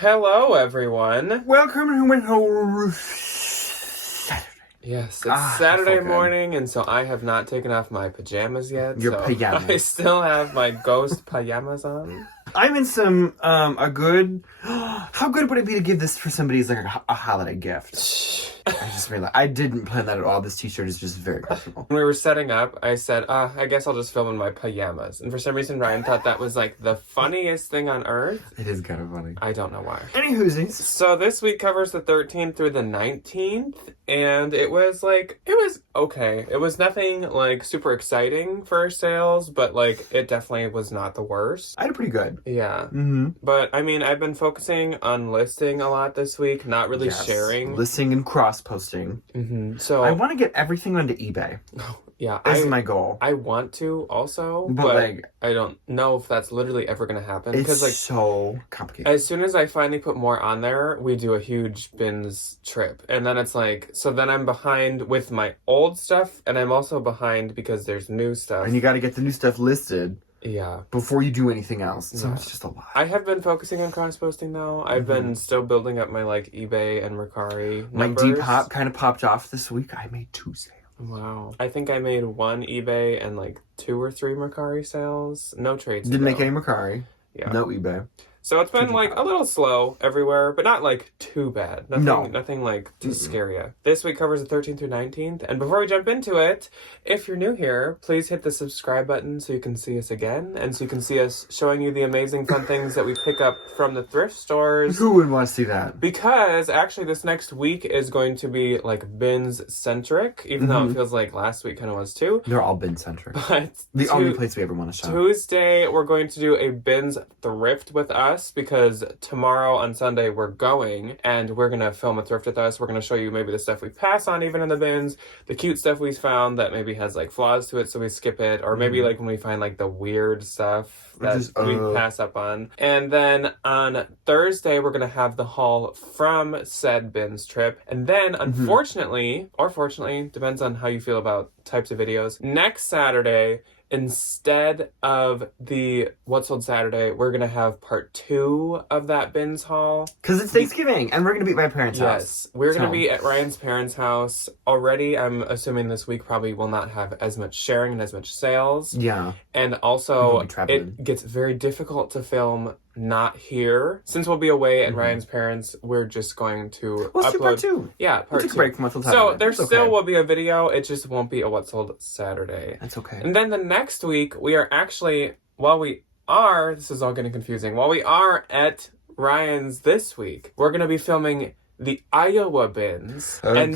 Hello, everyone. Welcome to Saturday. Yes, it's Saturday morning, and so I have not taken off my pajamas yet. Your so pajamas. I still have my ghost pajamas on. I'm in some, a good... How good would it be to give this for somebody as like a holiday gift? I just realized, I didn't plan that at all. This t-shirt is just very comfortable. When we were setting up, I said, I guess I'll just film in my pajamas. And for some reason, Ryan thought that was like the funniest thing on earth. It is kind of funny. I don't know why. Any whoosies. So this week covers the 13th through the 19th, and it was okay. It was nothing like super exciting for sales, but like it definitely was not the worst. I did pretty good. Yeah. Mm-hmm. But I mean, I've been focusing on listing a lot this week, not really sharing. Listing and cross-posting. Mm-hmm. So I want to get everything onto eBay. Yeah, This is my goal. I want to also, But like, I don't know if that's literally ever going to happen. It's Because like so complicated. as soon as I finally put more on there, we do a huge bins trip. And then it's like, so then I'm behind with my old stuff, and I'm also behind because there's new stuff. And you got to get the new stuff listed. Yeah. Before you do anything else. So Yeah. it's just a lot. I have been focusing on cross-posting though. I've been still building up my like eBay and Mercari numbers. My Depop kind of popped off this week. I made 2 sales. Wow. I think I made 1 eBay and like 2 or 3 Mercari sales. No trades. Didn't make any Mercari. Yeah. No eBay. So it's been like a little slow everywhere, but not like too bad. Nothing like to scare you. This week covers the 13th through 19th. And before we jump into it, if you're new here, please hit the subscribe button so you can see us again. And so you can see us showing you the amazing fun things that we pick up from the thrift stores. Who wouldn't want to see that? Because actually this next week is going to be like bins centric, even though it feels like last week kind of was too. They're all bin centric. But the only place we ever want to shop. Tuesday, we're going to do a bins thrift with us because tomorrow on Sunday we're going and we're going to film a thrift with us. We're going to show you maybe the stuff we pass on even in the bins, the cute stuff we found that maybe has like flaws to it so we skip it, or maybe like when we find like the weird stuff that we pass up on. And then on Thursday, we're going to have the haul from said bins trip. And then unfortunately, or fortunately, depends on how you feel about types of videos, next Saturday, instead of the What's Sold Saturday, we're going to have part 2 of that bins haul. Because it's Thanksgiving, and we're going to be at my parents' house. Yes, we're going to be at Ryan's parents' house. Already, I'm assuming this week probably will not have as much sharing and as much sales. Yeah. And also, it gets very difficult to film not here. Since we'll be away at Ryan's parents, we're just going to Let's upload do part 2. Yeah, part 2. Take a break from What's Sold So Saturday. there still will be a video, it just won't be a What's Sold Saturday. That's okay. And then the next week, we are actually, this is all getting confusing, while we are at Ryan's this week, we're going to be filming the Iowa bins and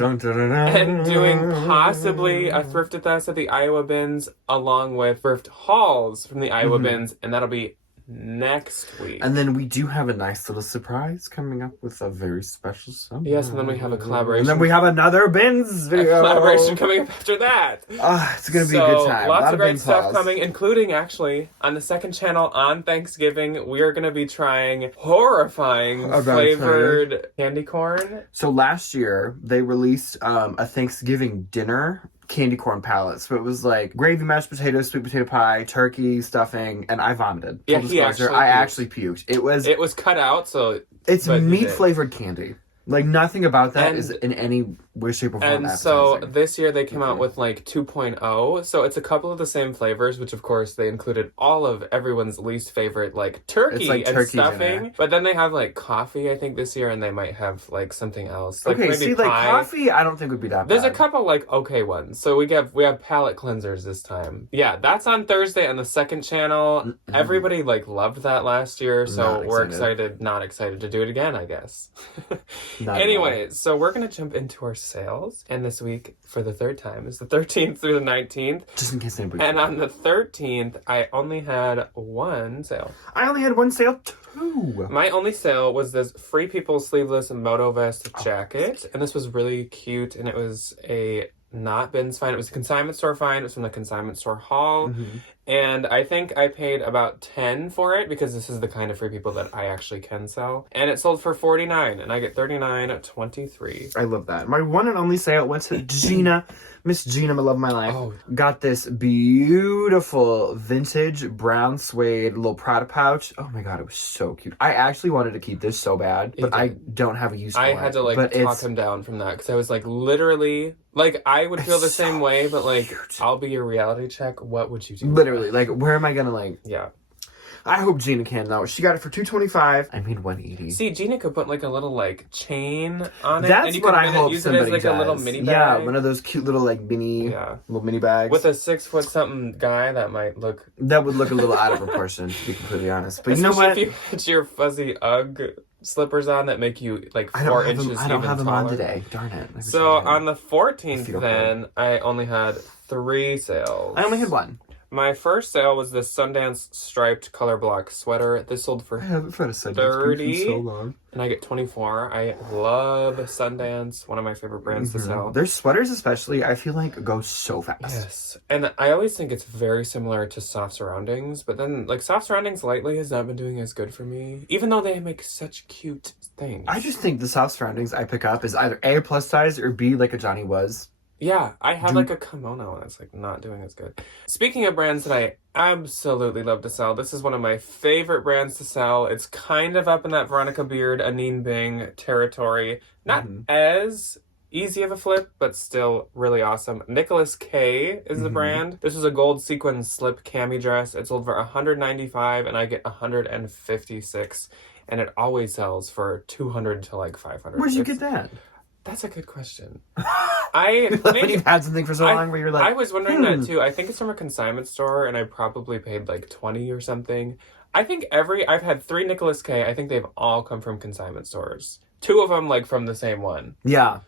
doing possibly a thrift with us at the Iowa bins along with thrift hauls from the Iowa bins, and that'll be next week. And then we do have a nice little surprise coming up with a very special song. Yes, and then we have a collaboration. And then we have another bins video. A collaboration coming up after that. It's going to be a good time. Lots of great stuff coming, including actually on the second channel on Thanksgiving, we are going to be trying horrifying flavored candy corn. So last year, they released a Thanksgiving dinner candy corn palette. So it was like gravy, mashed potatoes, sweet potato pie, turkey, stuffing, and I vomited. Yeah, I actually puked. It was cut out, so it's meat flavored candy. Like nothing about that is in any way, shape, or form And appetizing. so this year they came out with like 2.0. So it's a couple of the same flavors, which of course they included all of everyone's least favorite, like turkey and turkey stuffing. Dinner. But then they have like coffee, I think, this year, and they might have like something else. Like maybe pie. Like coffee, I don't think would be that bad. There's a couple like okay ones. So we have palate cleansers this time. Yeah, that's on Thursday on the second channel. Everybody like loved that last year, so we're not excited to do it again, I guess. Anyway, so we're going to jump into our sales. And this week, for the third time, is the 13th through the 19th. Just in case anybody And on the 13th, I only had 1 sale. I only had 1 sale, too. My only sale was this Free People sleeveless Moto Vest jacket. And this was really cute. And it was a not bins find. It was a consignment store find. It was from the consignment store haul. And I think I paid about 10 for it because this is the kind of free people that I actually can sell. And it sold for 49 and I get 39.23. I love that. My one and only sale went to Gina. Miss Gina, my love of my life. Oh. Got this beautiful vintage brown suede little Prada pouch. Oh my god, it was so cute. I actually wanted to keep this so bad, but I don't have a use for it. I had to like but talk him down from that because I was like literally like I would feel the same way, but like cute. I'll be your reality check. What would you do? Literally, like where am I gonna like? Yeah. I hope Gina can though. She got it for $225. I made $180. See, Gina could put like a little like chain on it. That's and you what could I hope use somebody it as like does. a little mini bag. Yeah, one of those cute little like mini, little mini bags. With a 6 foot something guy, that might look. That would look a little out of proportion, to be completely honest. But you know Especially what? if you put your fuzzy UGG slippers on that make you like 4 inches even taller. I don't have them on today. Darn it. So on the 14th, then I only had 3 sales. I only had 1. My first sale was this Sundance striped color block sweater. This sold for I haven't found a Sundance 30 for so long. And I get 24. I love Sundance, one of my favorite brands to sell. Their sweaters especially, I feel like, go so fast. Yes. And I always think it's very similar to Soft Surroundings, but then like Soft Surroundings lately has not been doing as good for me, even though they make such cute things. I just think the soft surroundings I pick up is either A, plus size, or B, like a Johnny Was. Yeah, I have like a kimono and it's like not doing as good. Speaking of brands that I absolutely love to sell, this is one of my favorite brands to sell. It's kind of up in that Veronica Beard, Anine Bing territory. Not as easy of a flip, but still really awesome. Nicholas K is the brand. This is a gold sequin slip cami dress. It sold for $195 and I get $156. And it always sells for $200 to like $500. Where'd you get that? That's a good question. When you've had something for so long where you're like... I was wondering that too. I think it's from a consignment store and I probably paid like 20 or something. I think I've had 3 Nicholas K. I think they've all come from consignment stores. 2 of them like from the same one. Yeah.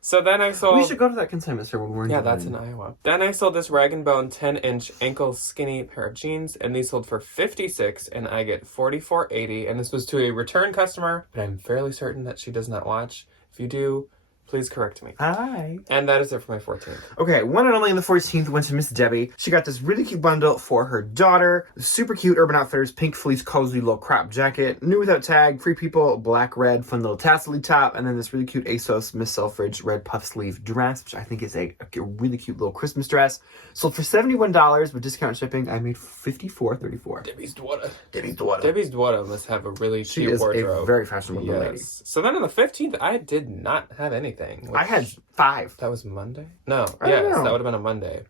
So then I sold... We should go to that consignment store when we're in Yeah, that's in Iowa. Then I sold this Rag & Bone 10-inch ankle skinny pair of jeans, and these sold for $56, and I get $44.80. And this was to a return customer, but I'm fairly certain that she does not watch. If you do, please correct me. Hi. And that is it for my 14th. Okay, one and only on the 14th went to Miss Debbie. She got this really cute bundle for her daughter. Super cute Urban Outfitters pink fleece cozy little crop jacket. New without tag, Free People, black, red, fun little tassel top. And then this really cute ASOS Miss Selfridge red puff sleeve dress, which I think is a really cute little Christmas dress. Sold for $71 with discount shipping. I made $54.34. Debbie's daughter. Debbie's daughter. Debbie's daughter must have a really She cute is wardrobe. a very fashionable lady. So then on the 15th, I did not have anything. I had 5. That was Monday? No. I Yes, don't know. that would have been a Monday.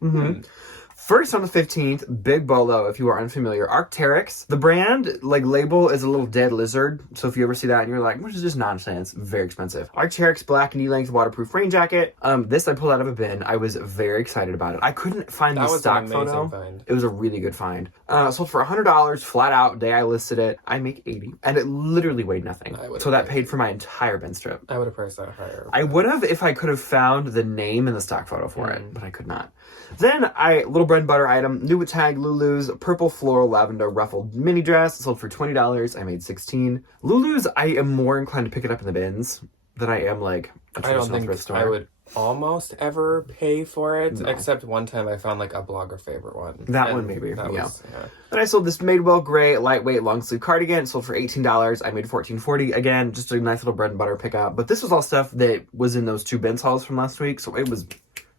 First on the 15th, Big Bolo, if you are unfamiliar, Arc'teryx. The brand, like, label is a little dead lizard. So if you ever see that and you're like, what is this nonsense? Very expensive. Arc'teryx black knee-length waterproof rain jacket. This I pulled out of a bin. I was very excited about it. I couldn't find the stock photo. Find. It was a really good find. Sold for $100 flat out day I listed it. I make $80. And it literally weighed nothing. So that paid for my entire bin strip. I would have priced that higher. I would have if I could have found the name and the stock photo for it, but I could not. Then little bread and butter item, new with tag Lulu's purple floral lavender ruffled mini dress, sold for $20. I made $16. Lulu's, I am more inclined to pick it up in the bins than I am like a traditional thrift store. I would almost ever pay for it, except one time I found like a blogger favorite one. That one maybe, yeah. Was, yeah. Then I sold this Madewell gray lightweight long sleeve cardigan, sold for $18. I made $14.40. Again, just a nice little bread and butter pickup. But this was all stuff that was in those 2 bins hauls from last week, so it was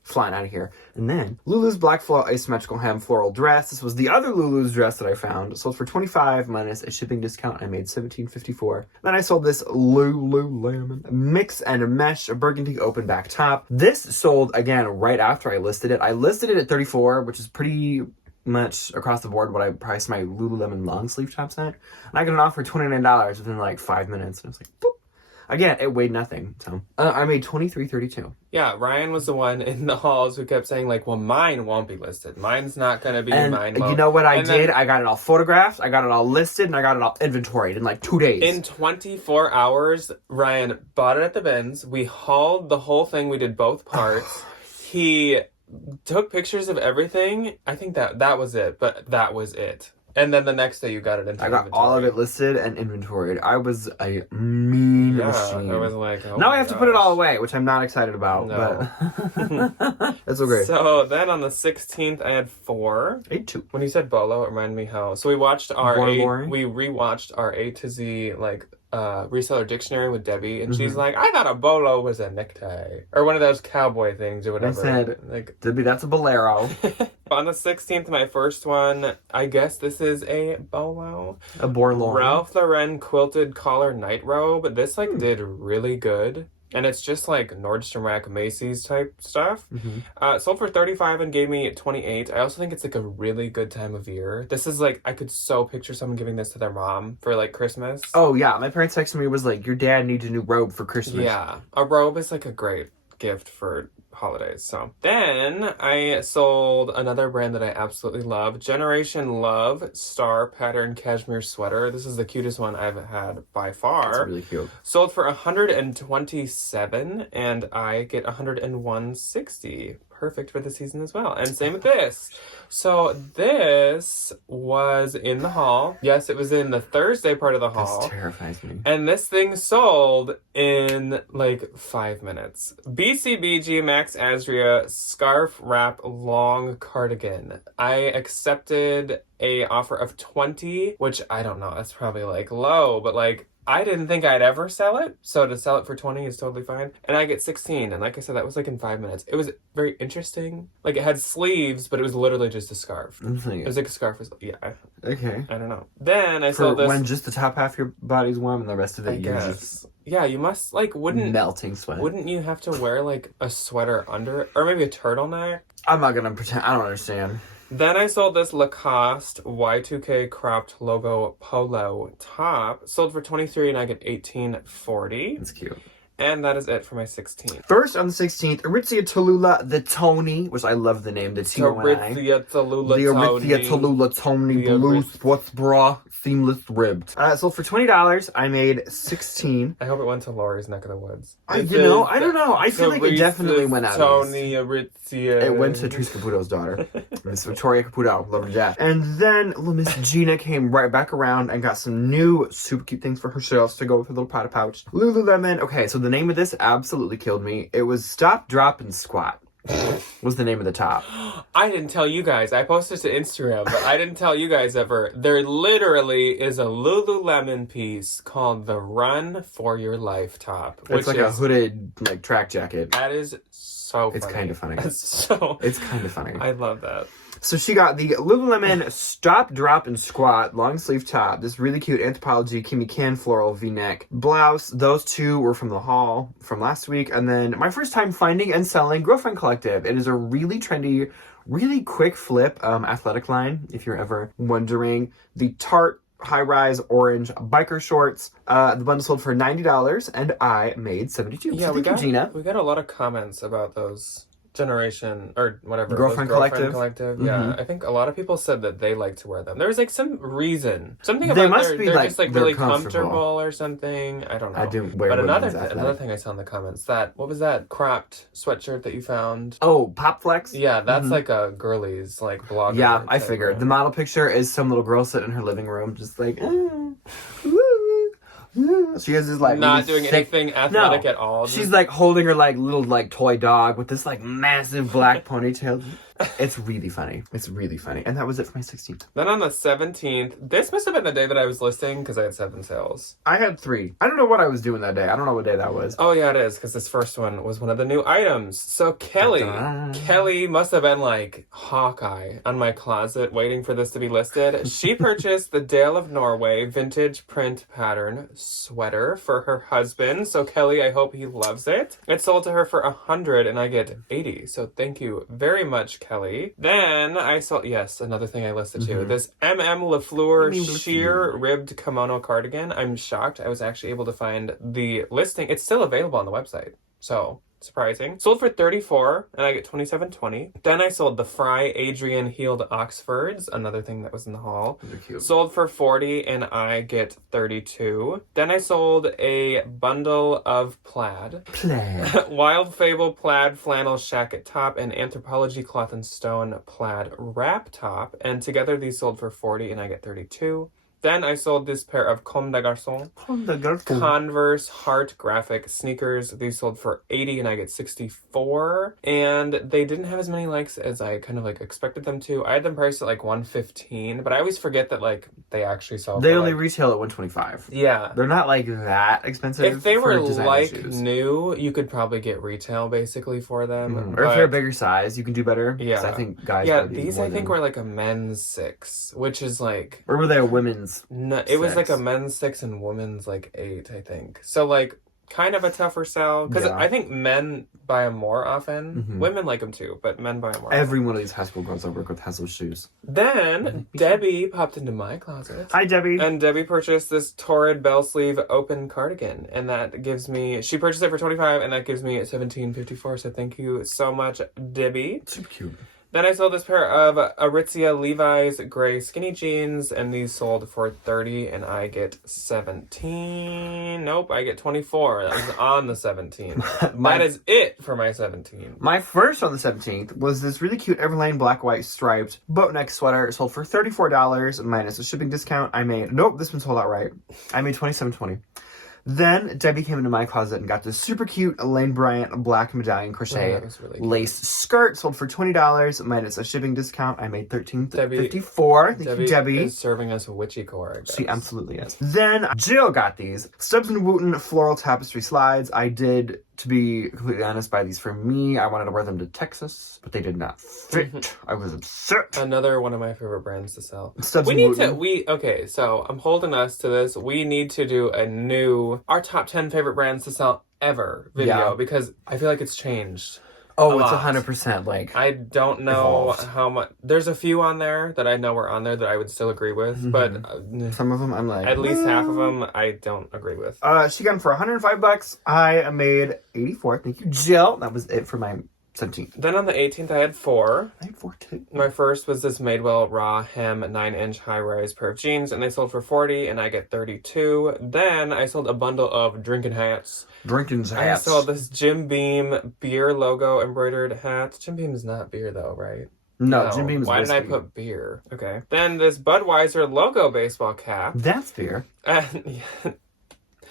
flying out of here. And then Lulu's black floral asymmetrical hem floral dress. This was the other Lulu's dress that I found. Sold for $25 minus a shipping discount. I made $17.54. Then I sold this Lululemon mix and mesh burgundy open back top. This sold again right after I listed it. I listed it at $34, which is pretty much across the board what I priced my Lululemon long sleeve tops at. And I got an offer for $29 within like 5 minutes. And I was like, boop. Again, it weighed nothing, so I made $23.32. Yeah, Ryan was the one in the halls who kept saying like, well, mine won't be listed. Mine's not going to be and mine. You know what I did? I got it all photographed, I got it all listed, and I got it all inventoried in like 2 days. In 24 hours, Ryan bought it at the bins. We hauled the whole thing. We did both parts. He took pictures of everything. I think that was it, but that was it. And then the next day you got it into I got inventory. all of it listed and inventoried. I was a mean machine. I was like, oh now my I have to put it all gosh. away, which I'm not excited about. No. But that's so great. So then on the 16th, I had 4. Ate 2. When you said bolo, it reminded me how. So we watched our Bolo. we rewatched our A to Z like reseller dictionary with Debbie, and she's Mhm. like, I thought a bolo was a necktie or one of those cowboy things or whatever. I said, like, Debbie, that's a bolero. on the 16th, my first one, I guess this is a bolo. A borlon. Ralph Lauren quilted collar night robe. This like did really good. And it's just like Nordstrom Rack, Macy's type stuff. Mm-hmm. Sold for $35 and gave me $28. I also think it's like a really good time of year. This is like, I could so picture someone giving this to their mom for like Christmas. Oh, yeah. My parents texted me, was like, your dad needs a new robe for Christmas. Yeah. A robe is like a great gift for holidays. So then I sold another brand that I absolutely love, Generation Love Star Pattern Cashmere Sweater. This is the cutest one I've had by far. It's really cute. Sold for $127 and I get $101.60. Perfect for the season as well. And same with this. So this was in the haul. Yes, it was in the Thursday part of the haul. This terrifies me. And this thing sold in like 5 minutes. BCBG Max Azria Scarf Wrap Long Cardigan. I accepted a offer of 20, which I don't know, that's probably like low, but like I didn't think I'd ever sell it, so to sell it for 20 is totally fine. And I get 16, and like I said, that was like in 5 minutes. It was very interesting. Like, it had sleeves, but it was literally just a scarf. It was like a scarf. Yeah. Okay. I don't know. Then I For sold this. when just the top half of your body's warm and the rest of it I you're guess. just Yeah, you must, like, wouldn't sweat. Wouldn't you have to wear, like, a sweater under it? Or maybe a turtleneck? I'm not gonna pretend. I don't understand. Then I sold this Lacoste Y2K cropped logo polo top. Sold for $23 and I get $18.40. It's cute. And that is it for my 16th. First on the 16th, Aritzia Tallulah the Tony, which I love the name. The T-O-N-I. Aritzia Tallulah The Aritzia Tallulah Tony The Blue Sports Bra Seamless Ribbed. Sold for $20. I made $16. I hope it went to Lori's neck of the woods. I don't know. I feel like it definitely went out. Tony Aritzia. It went to Teresa Caputo's daughter, Miss Victoria Caputo. Love her to death. And then little Miss Gina came right back around and got some new super cute things for herself to go with her little potty pouch. Lululemon. Okay, so the name of this absolutely killed me. It was Stop, Drop, and Squat. Was the name of the top. I didn't tell you guys. I posted to Instagram, but I didn't tell you guys ever. There literally is a Lululemon piece called the Run for Your Life top. It's like a hooded like track jacket. That is so funny. It's kind of funny. It's kind of funny. I love that. So she got the Lululemon Stop, Drop, and Squat long sleeve top. This really cute Anthropologie Kimi Can floral V-neck blouse. Those two were from the haul from last week. And then my first time finding and selling Girlfriend Collective. It is a really trendy, really quick flip athletic line, if you're ever wondering. The Tarte high-rise orange biker shorts. The bundle sold for $90 and I made $72. Yeah, So we thank you, Gina. got a lot of comments about those generation or whatever Girlfriend Collective. Yeah, Mhm. I think a lot of people said that they like to wear them. There was like some reason, something They about must they're, be, they're like, just like they're really comfortable. comfortable or something. I don't know. I didn't wear But another women's athletic. another thing I saw in the comments, that what was that cropped sweatshirt that you found? Oh, Pop Flex? Yeah, that's Mhm. like a girly's like blogger. Yeah, I type figured. one. The model picture is some little girl sitting in her living room, just like, she has this like not really doing thick- anything athletic No. at all. She's like holding her like little like toy dog with this like massive black ponytail. It's really funny. It's really funny. And that was it for my 16th. Then on the 17th, this must have been the day that I was listing because I had 7 sales. I had 3. I don't know what I was doing that day. I don't know what day that was. Oh yeah, it is, because this first one was one of the new items. So Kelly must have been like Hawkeye on my closet waiting for this to be listed. She purchased the Dale of Norway vintage print pattern sweater for her husband. So Kelly, I hope he loves it. It sold to her for $100 and I get $80. So thank you very much, Kelly. Then I saw, yes, another thing I listed too. This LaFleur sheer ribbed kimono cardigan. I'm shocked I was actually able to find the listing. It's still available on the website. So surprising. Sold for $34 and I get $27.20. Then I sold the Fry Adrian Heeled Oxfords, another thing that was in the haul. They're cute. Sold for $40 and I get $32. Then I sold a bundle of plaid. Wild Fable plaid flannel shacket top and Anthropology Cloth and Stone plaid wrap top. And together these sold for $40 and I get $32. Then I sold this pair of Comme des Garçons Converse Heart Graphic sneakers. These sold for $80 and I get $64. And they didn't have as many likes as I kind of like expected them to. I had them priced at like $115, but I always forget that like they actually sell. They only retail at $125. Yeah. They're not like that expensive. If they were like shoes. new, you could probably get retail basically for them. Or if they're a bigger size, you can do better. Yeah. I think guys. Yeah, these I think were like a men's 6, which is like. Or were they a women's? No, it was like a men's 6 and women's like 8, I think. So like kind of a tougher sell because I think men buy them more often. Women like them too, but men buy them more. Every one of these high school girls I work with has those shoes. Then Debbie popped into my closet. Hi, Debbie. And Debbie purchased this Torrid bell sleeve open cardigan, and that gives me. She purchased it for $25, and that gives me $17.54. So thank you so much, Debbie. Super cute. Then I sold this pair of Aritzia Levi's gray skinny jeans, and these sold for $30, and I get $17. Nope, I get $24. That was on the $17. That is it for my $17. My first on the 17th was this really cute Everlane black white striped boat neck sweater. It sold for $34 minus a shipping discount. Nope, this one sold outright. I made $27.20. Then Debbie came into my closet and got this super cute Lane Bryant black medallion crochet really lace skirt. Sold for $20 minus a shipping discount. I made $13.54. Thank you, Debbie. Is serving us a witchy core, I guess. She absolutely is. Then Jill got these Stubbs and Wooten floral tapestry slides. I did, to be completely honest, buy these for me. I wanted to wear them to Texas, but they did not fit. I was upset. Another one of my favorite brands to sell. Stubbs and Wooten. Okay, so I'm holding us to this. We need to do our top 10 favorite brands to sell ever video because I feel like it's changed. Oh, it's 100% like I don't know evolved. how much. There's a few on there that I know were on there that I would still agree with, but some of them I'm like at least half of them I don't agree with. She got them for $105. I made $84. Thank you, Jill. That was it for my 17th. Then on the 18th, I had 4. I had 4 too. My first was this Madewell Raw Hem 9-inch high-rise pair of jeans, and they sold for $40, and I get $32. Then I sold a bundle of drinking hats. I sold this Jim Beam beer logo embroidered hat. Jim Beam is not beer though, right? No, Jim Beam is Why whiskey. did I put beer? Okay. Then this Budweiser logo baseball cap. That's beer. And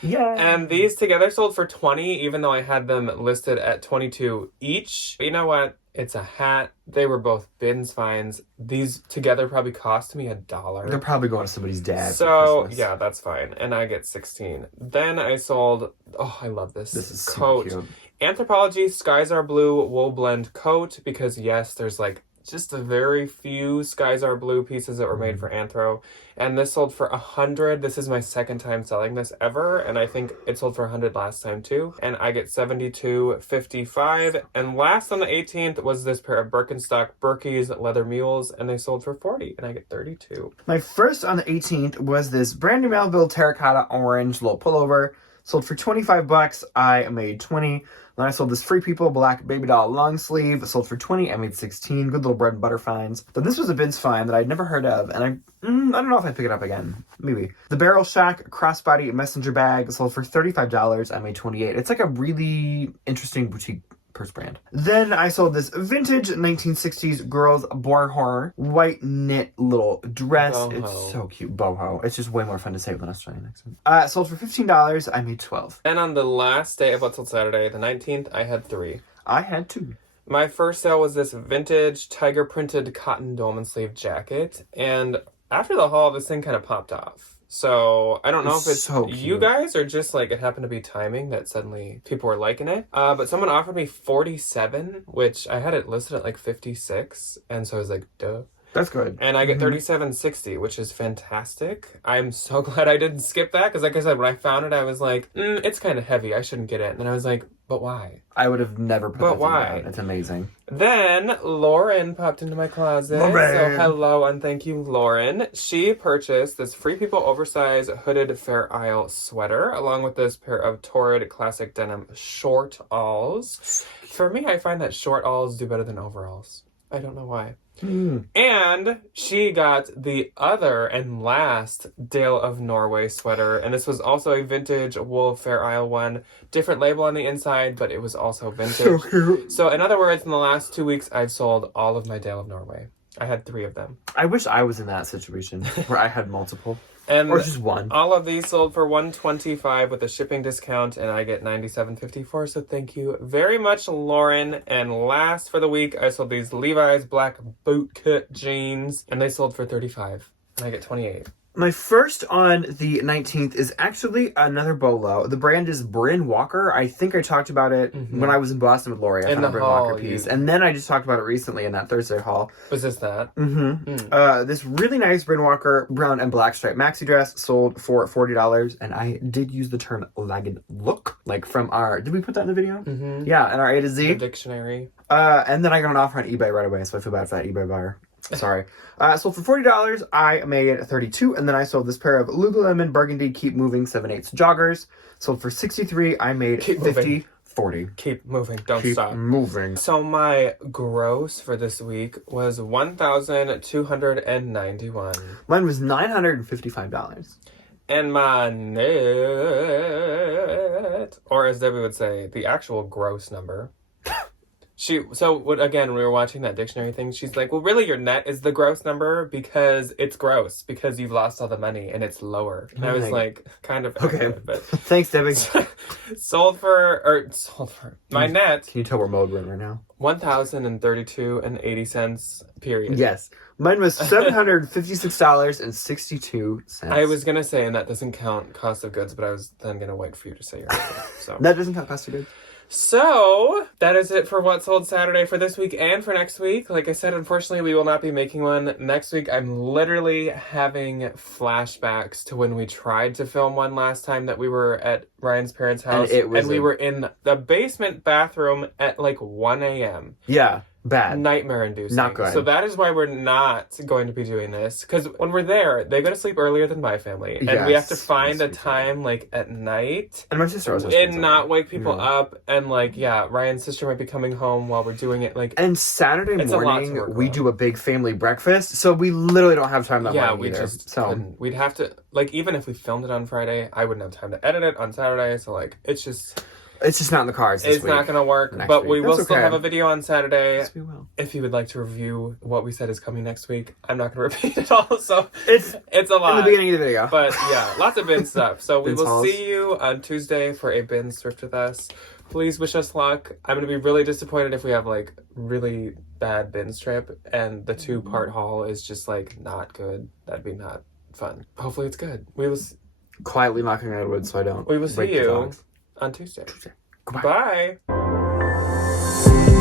Yeah. And these together sold for $20, even though I had them listed at $22 each. But you know what? It's a hat. They were both bins finds. These together probably cost me $1. They're probably going to somebody's dad. So yeah, that's fine. And I get $16. Then I sold. Oh, I love this. This is coat. super cute. Anthropology Skies Are Blue wool blend coat, because yes, there's like just a very few Skies Are Blue pieces that were made for Anthro, and this sold for $100. This is my second time selling this ever, and I think it sold for $100 last time too, and I get $72.55. And last on the 18th was this pair of Birkenstock Berkeys leather mules, and they sold for $40, and I get $32. My first on the 18th was this brand new Melville terracotta orange little pullover. Sold for $25. I made $20. Then I sold this Free People black baby doll long sleeve. Sold for $20. I made $16. Good little bread and butter finds. Then this was a Vince find that I'd never heard of, and I don't know if I'd pick it up again. Maybe. The Barrel Shack crossbody messenger bag sold for $35. I made $28. It's like a really interesting boutique purse brand. Then I sold this vintage 1960s girls Bornhorn white knit little dress. Boho. It's so cute. Boho. It's just way more fun to say with an Australian accent. Sold for $15. I made $12. And on the last day of What's Sold Saturday, the 19th, I had 3. I had 2. My first sale was this vintage tiger printed cotton dolman sleeve jacket, and after the haul, this thing kind of popped off. So I don't know if it's so you guys or just like it happened to be timing that suddenly people were liking it. But someone offered me $47, which I had it listed at like $56, and so I was like, duh. That's good. And I get $37.60, which is fantastic. I'm so glad I didn't skip that because, like I said, when I found it, I was like, it's kind of heavy. I shouldn't get it. And then I was like, but why? I would have never put that why? down. It's amazing. Then Lauren popped into my closet. Lauren. So hello and thank you, Lauren. She purchased this Free People oversized hooded Fair Isle sweater along with this pair of Torrid classic denim short alls. For me, I find that short alls do better than overalls. I don't know why. And she got the other and last Dale of Norway sweater. And this was also a vintage wool Fair Isle one. Different label on the inside, but it was also vintage. So cute. So in other words, in the last 2 weeks, I've sold all of my Dale of Norway. I had 3 of them. I wish I was in that situation where I had multiple. And or just one. All of these sold for $125 with a shipping discount, and I get $97.54. So thank you very much, Lauren. And last for the week, I sold these Levi's black bootcut jeans, and they sold for $35, and I get $28. My first on the 19th is actually another bolo. The brand is Bryn Walker. I think I talked about it when I was in Boston with Lori. I found a Bryn Walker piece. And then I just talked about it recently in that Thursday haul. Was this that? This really nice Bryn Walker brown and black striped maxi dress sold for $40. And I did use the term lagged look, like from our... Did we put that in the video? Yeah, in our A to Z. The dictionary. And then I got an offer on eBay right away, so I feel bad for that eBay buyer. Sorry. Sold for $40. I made $32, and then I sold this pair of Lululemon Burgundy Keep Moving 7/8 joggers. Sold for $63. I made $50. 40. Keep moving. Don't Keep stop. moving. So my gross for this week was $1,291. Mine was $955. And my net, or as Debbie would say, the actual gross number. Again, we were watching that dictionary thing. She's like, well, really, your net is the gross number because it's gross because you've lost all the money and it's lower. And I was like, kind of okay. But thanks, Debbie. sold for my net. Can you tell what mode we're in right now? $1,032.80. Period. Yes, mine was $756.62. I was gonna say, and that doesn't count cost of goods, but I was then gonna wait for you to say your answer. So that doesn't count cost of goods. So, that is it for What Sold Saturday for this week and for next week. Like I said, unfortunately, we will not be making one next week. I'm literally having flashbacks to when we tried to film one last time that we were at Ryan's parents' house. And we were in the basement bathroom at like 1 a.m. Yeah. Bad. Nightmare inducing. Not good. So that is why we're not going to be doing this. Because when we're there, they go to sleep earlier than my family. And we have to find a time, like, at night. And my sister also and not wake people up. And, like, Ryan's sister might be coming home while we're doing it. Like, and Saturday morning, we do a big family breakfast. So we literally don't have time that morning either. Couldn't. We'd have to, like, even if we filmed it on Friday, I wouldn't have time to edit it on Saturday. So, like, it's just not in the cards this week. It's not going to work, but we will still have a video on Saturday. Yes, we will. If you would like to review what we said is coming next week, I'm not going to repeat it all, so it's a lot. In the beginning of the video. But yeah, lots of bin stuff. So we will see you on Tuesday for a bin thrift with us. Please wish us luck. I'm going to be really disappointed if we have like really bad bins trip and the 2-part haul is just like not good. That'd be not fun. Hopefully it's good. We will quietly knocking on wood so I don't. We will see you on Tuesday. Goodbye. Bye.